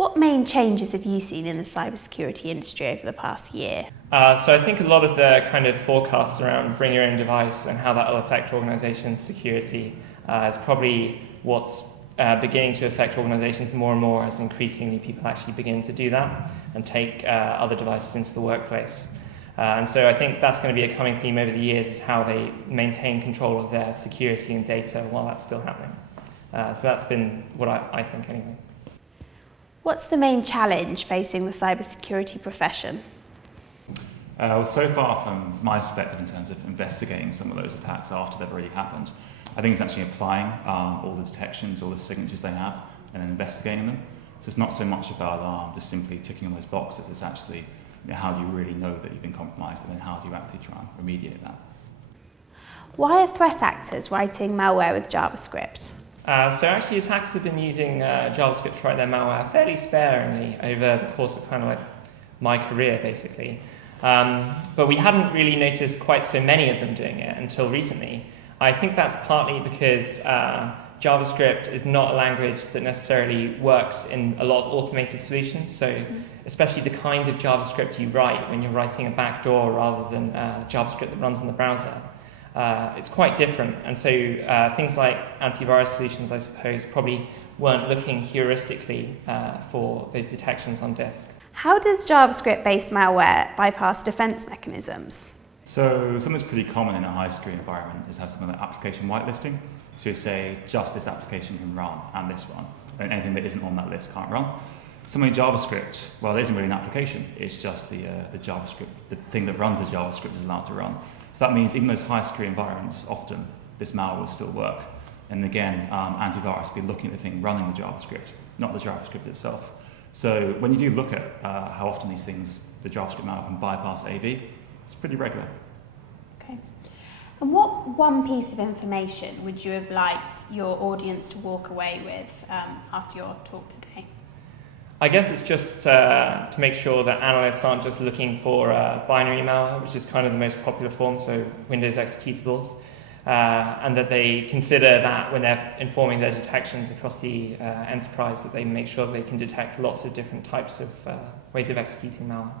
What main changes have you seen in the cybersecurity industry over the past year? So I think a lot of the kind of forecasts around bring your own device and how that will affect organizations' security is probably what's beginning to affect organizations more and more as increasingly people actually begin to do that and take other devices into the workplace. And so I think that's going to be a coming theme over the years, is how they maintain control of their security and data while that's still happening. So that's been what I think anyway. What's the main challenge facing the cybersecurity profession? Well, so far from my perspective in terms of investigating some of those attacks after they've already happened, I think it's actually applying all the detections, all the signatures they have, and then investigating them. So it's not so much about just simply ticking on those boxes, it's actually how do you really know that you've been compromised, and then how do you actually try and remediate that. Why are threat actors writing malware with JavaScript? So actually attackers have been using JavaScript to write their malware fairly sparingly over the course of kind of like my career basically. But we hadn't really noticed quite so many of them doing it until recently. I think that's partly because JavaScript is not a language that necessarily works in a lot of automated solutions. So especially the kinds of JavaScript you write when you're writing a backdoor rather than JavaScript that runs in the browser. It's quite different, and so things like antivirus solutions, I suppose, probably weren't looking heuristically for those detections on disk. How does JavaScript-based malware bypass defense mechanisms? So something that's pretty common in a high-security environment is have something like application whitelisting. So you say just this application can run and this one, and anything that isn't on that list can't run. Something in JavaScript, well, there isn't really an application, it's just the JavaScript, the thing that runs the JavaScript is allowed to run. So that means even those high security environments, often this malware will still work. And again, antivirus will be looking at the thing running the JavaScript, not the JavaScript itself. So when you do look at how often these things, the JavaScript malware can bypass AV, it's pretty regular. Okay. And what one piece of information would you have liked your audience to walk away with after your talk today? I guess it's just to make sure that analysts aren't just looking for binary malware, which is kind of the most popular form, so Windows executables, and that they consider that when they're informing their detections across the enterprise, that they make sure that they can detect lots of different types of ways of executing malware.